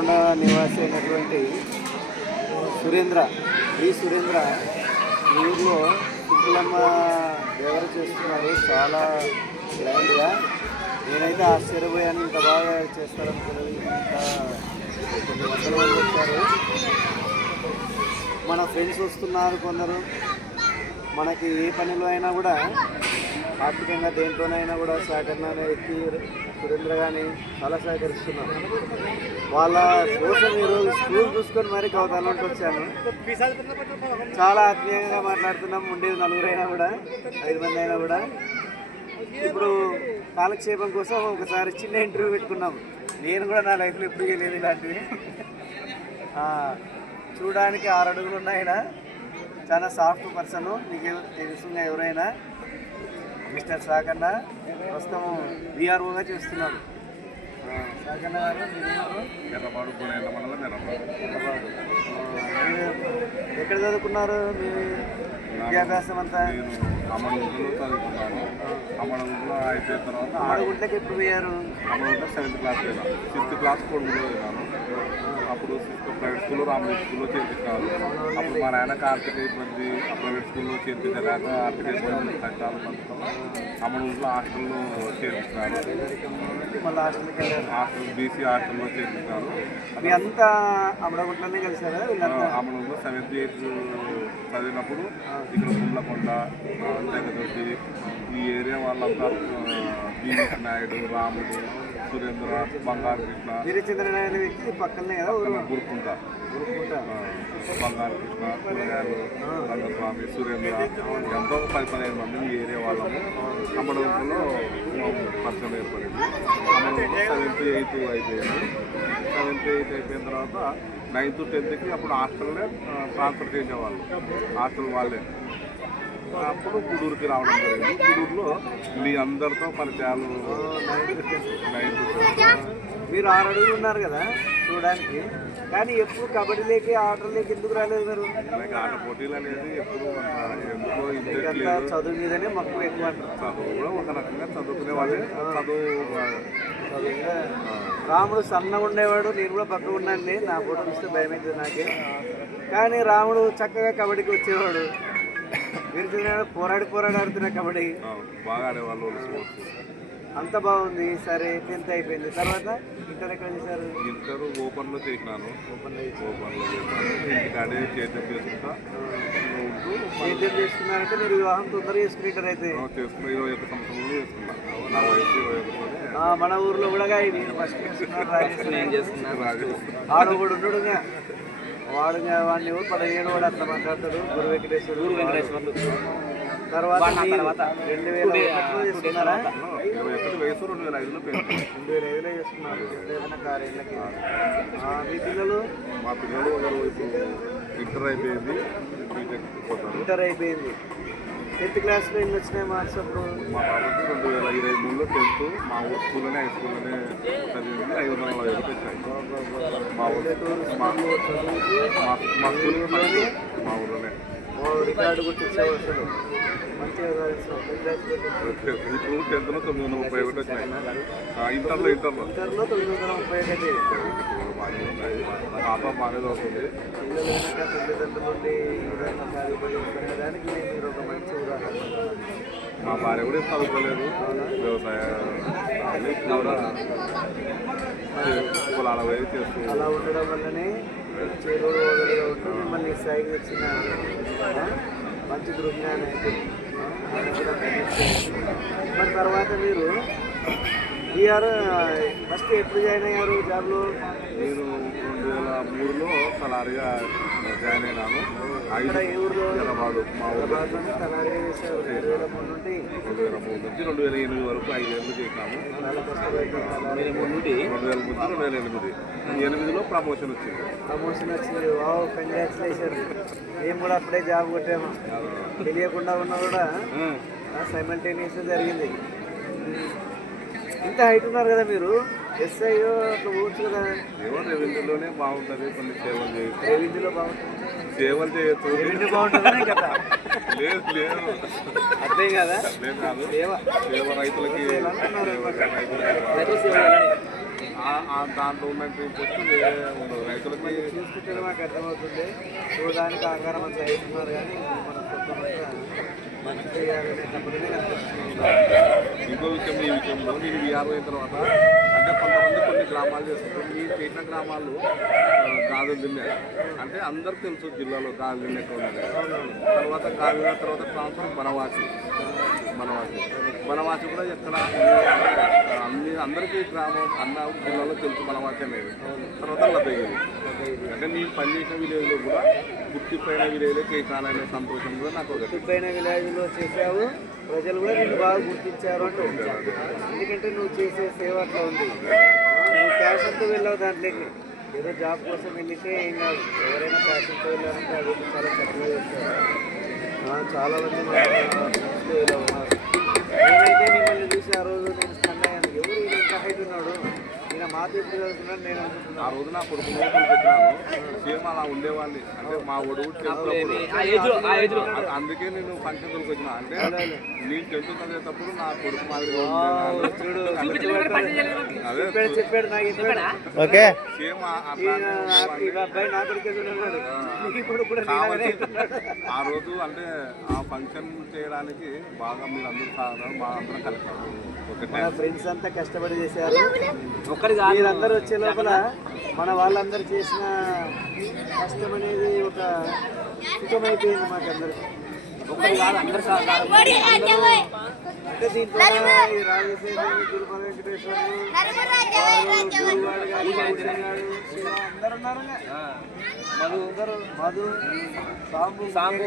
దేవరకొండ నివాసి అయినటువంటి సురేంద్ర ఈ ఊరిలో సింపులమ్మ దేవర చేస్తున్నారు చాలా గ్రాండ్గా. నేనైతే ఆశ్చర్యపోయాను, ఇంత బాగా చేస్తారనుకోలేదు. ఇంత కొన్ని వందల మంది వచ్చారు. మన ఫ్రెండ్స్ వస్తున్నారు కొందరు. మనకి ఏ పనిలో అయినా కూడా ఆర్థికంగా దేంట్లోనైనా కూడా సహకరణ వ్యక్తి సురేంద్ర కానీ చాలా సహకరిస్తున్నారు. వాళ్ళ కోసం ఈరోజు స్కూల్ చూసుకొని మరీ కౌతాలంటూ వచ్చాను. చాలా ఆత్మీయంగా మాట్లాడుతున్నాం. ఉండేది నలుగురైనా కూడా 5 మంది అయినా కూడా. ఇప్పుడు కాలక్షేపం కోసం ఒకసారి చిన్న ఇంటర్వ్యూ పెట్టుకున్నాం. నేను కూడా నా లైఫ్లో ఎప్పుడు చేయలేదు ఇలాంటివి. చూడడానికి 6 అడుగులు ఉన్నాయన. చాలా సాఫ్ట్ పర్సన్. మీకు తెలుసుగా ఎవరైనా మిస్టర్ సాకన్న ప్రస్తుతం విఆర్ఓగా చేస్తున్నారు. సాకన్న గారు ఎక్కడ చదువుకున్నారు? మీ విద్యాభ్యాసం అంతా అయిపోయిన తర్వాత అమరగుంట్లకి ఎప్పుడు పోయారు? 7th క్లాస్ 6th క్లాస్ కొడుకులో వెళ్ళాను. అప్పుడు ప్రైవేట్ స్కూల్లో రామదేవ్ స్కూల్లో చేర్పించారు. అప్పుడు మా నాయనకు ఆర్థిక ఇబ్బంది, ప్రైవేట్ స్కూల్లో చేర్పించలేక ఆర్థిక ఇబ్బంది కష్టాలు పంచుతాం. అమరగుంట్లో హాస్టల్లో చేర్పించారు. మళ్ళీ హాస్టల్కి వెళ్ళారు. హాస్టల్ బీసీ హాస్టల్లో చేర్పించారు. మీ అంతా అమరగుంట్లోనే కలిసారా? అమరగుంట్లో 7th 8th చదివినప్పుడు ఇక్కడ గుండ్లకొండ, జగదొడ్డి ఈ ఏరియా వాళ్ళంతా బీవీఎస్ నాయుడు, రాముడు, సురేంద్ర, బంగారు కృష్ణ, వీరచంద్రనారాయణ వ్యక్తి పక్కనే కదా గురుకుంట, బంగారు కృష్ణ, కూరగాయలు, రంగస్వామి, సురేంద్ర ఎంతో 10-15 మంది ఈ ఏరియా వాళ్ళము అమ్మడంలో పరిచయం ఏర్పడింది. అమ్మడంలో 7th 8th అయిపోయింది. 7th 8th అయిపోయిన తర్వాత 9th 10th అప్పుడు హాస్టల్నే ట్రాన్స్ఫర్ చేసేవాళ్ళు. హాస్టల్ వాళ్ళే. అప్పుడు గూడూరుకి రావడం జరిగింది. గూడూరులో మీ అందరితో పరిచయాలు. 9th మీరు 6 అడుగులు ఉన్నారు కదా చూడడానికి, కానీ ఎప్పుడు కబడ్డీలోకి ఆటలోకి ఎందుకు రాలేదు మీరు? ఆట పోటీలు అనేది ఎప్పుడు ఎందుకో చదువు మీదనే మక్కువ ఎక్కువ అంటారు. చదువు కూడా ఒక రకంగా చదువుకునే వాళ్ళే. రాముడు సన్నగా ఉండేవాడు. నేను కూడా పక్కన ఉన్నాను. నా ఫోటో చూస్తే భయం అవుతుంది నాకే. కానీ రాముడు చక్కగా కబడ్డీకి వచ్చేవాడు. మీరు పోరాడి ఆడుతున్నా కబడ్డీ బాగా ఆడేవాళ్ళు. అంత బాగుంది. సరే 10th అయిపోయింది. తర్వాత ఇంటర్ ఎక్కడ చేశారు? ఇంటర్ ఓపెన్లో చేసినాను. ఓపెన్లో చేసినాను. ఇంటికాడే చేద్దాం చేసుకుంటా ఉంటూ సేద్యం చేసుకున్నారంటే మీరు వివాహం తొందరగా చేసుకుంటారు. అయితే చేసుకున్నా 21 సంవత్సరంలో చేసుకున్నా. నా వయసు 21. మన ఊర్లో కూడా నేను ఫస్ట్ చేసుకున్నాను. ఆడు కూడా ఉన్నాడుగా. వాడుగా వాడిని 17 వాడు అట్లా మాట్లాడతాడు. గురు వెంకటేశ్వరుడు. తర్వాత 2001 చేసుకున్నారా? 2005లో 2005లో చేసుకున్నారు. కారేళ్ళకి. మీ పిల్లలు? మా పిల్లలు ఒకరు ఇప్పుడు ఇంటర్ అయిపోయింది, బీటెక్ పోతారు. ఇంటర్ అయిపోయింది. 10th క్లాస్లో ఎన్ని వచ్చినాయి మార్క్స్ అప్పుడు? మా బాబుకి 2023లో 10th మా ఊరు స్కూల్లోనే హై స్కూల్లోనే చదివింది. 540 వచ్చాయి. మా స్కూల్ మా ఊర్లోనే రికార్డు గుర్తించావు అసలు. మంచిగా ఇప్పుడు 10th లో 931 వచ్చాయి. ఇంటర్లో 931. పాప బాగానే చదువుతుంది. పిల్లలు కనుక తల్లిదండ్రుల నుండి ఏదైనా సాధించడానికి మీరు ఒక మంచి ఉదాహరణ. మా భార్య కూడా చదువుకోలేదు. పొలాల వైపు చేస్తూ అలా ఉండడం వల్లనే చేరుడు వదలుగా ఉంటూ మిమ్మల్ని స్థాయికి వచ్చిన మంచి దృజ్ఞానం అయితే మరి తర్వాత మీరు ఫస్ట్ ఎప్పుడు జాయిన్ అయ్యారు జాబ్లో? నేను 2003లో సలారిగా జాయిన్ అయినాను. ఏ ఊర్లో? హైదరాబాదు. మా ఊళ్ళో సలారిగా చేశారు. 2003 నుంచి 2008 వరకు 5 ఏళ్ళు చేశాము. 2008లో ప్రమోషన్ వచ్చింది. Wow, congratulation. మేము కూడా అప్పుడే జాబ్ కొట్టాము. తెలియకుండా ఉన్నా కూడా సైమల్టేనియస్గా జరిగింది. ఇంత హైట్ ఉన్నారు కదా మీరు, ఎస్ఐ అట్లా పోవచ్చు కదా? ఏమో రెవెన్యూలోనే బాగుంటుంది. కొన్ని సేవలు చేయొచ్చు. రెవెన్యూలో బాగుంటుంది. సేవలు చేయొచ్చు. రెవెన్యూ బాగుంటుందనే కదా? లేదు అర్థం కదా? సేవ రైతులకి దాంట్లో ఉన్న ఇంట్రెస్ట్ వేరే ఉండదు రైతులకి. చూస్తుంటే మాకు అర్థమవుతుంది, చూడడానికి ఆకారం అంతా అవుతున్నారు కానీ మన కొత్త మంచి చేయాలనే తప్పనే కనిపిస్తుంది. ఇంకో విషయం, ఈ విషయంలో నేను వీఆర్ఓ అయిన తర్వాత అంటే కొంతమంది కొన్ని గ్రామాలు చేస్తారు. మీరు చేసిన గ్రామాలు గాజులు తిన్నారు అంటే అందరికి తెలుసు జిల్లాలో గాజులు తిన్న ఎక్కడ ఉన్నది. తర్వాత గాజుల తర్వాత ట్రాన్స్ఫర్ బనవాసి కూడా ఎక్కడ అందరికీ గ్రామం అన్న జిల్లాలో తెలుసు బనవాసి అనేది. తర్వాత లద్దగిరి అంటే నేను పనిచేసిన విలేజ్లో కూడా గుర్తిపోయిన విలేజ్లో చేశాననే సంతోషం కూడా నాకు. గుర్తిపోయిన విలేజ్లో చేసావు, ప్రజలు కూడా నిన్ను బాగా గుర్తించారు అంటే ఎందుకంటే నువ్వు చేసే సేవ అట్లా ఉంది. నువ్వు ప్యాషన్తో వెళ్ళావు దాంట్లోకి, ఏదో జాబ్ కోసం వెళ్ళితే ఏం కాదు. ఎవరైనా ప్యాషన్తో వెళ్ళారంటే అది చాలా చక్కగా చేస్తారు. చాలా మంది ఇలా ఉన్నారు. నేనైతే మిమ్మల్ని చూసి ఆ రోజు నేను స్టన్ అయ్యాను, ఎవరు ఇంత హైట్ ఉన్నాడు, ఈయన మాతో ఎప్పుడు చదువుతున్నాడు నేను అనుకుంటున్నాను. ఆ రోజు నా కొడుకు వచ్చినాను సేమ్ అలా ఉండేవాడిని. అంటే మా ఒడుగు అందుకే నేను ఫంక్షన్కి వచ్చిన. అంటే నేను 10th చదివేటప్పుడు నా కొడుకు మాదిరిగా అదే చెప్పాడు నాకు సేమ్ అబ్బాయి నా కొడుకే ఉన్నాడు. ఆ రోజు అంటే ఆ ఫంక్షన్ చేయడానికి బాగా మీరు అందరూ సాగడం మా అందరం కలిపారు. మన ఫ్రెండ్స్ అంతా కష్టపడి చేశారు. మీరందరూ వచ్చే లోపల మన వాళ్ళందరూ చేసిన కష్టం అనేది ఒక సుఖమైపోయింది మాకందరికి. అంటే దీంట్లో ఈ రాజశేఖర్, గురుపద వెంకటేశ్వరుడు, గురువాడు గారు, అందరు ఉన్నారు. మధు, సాంబు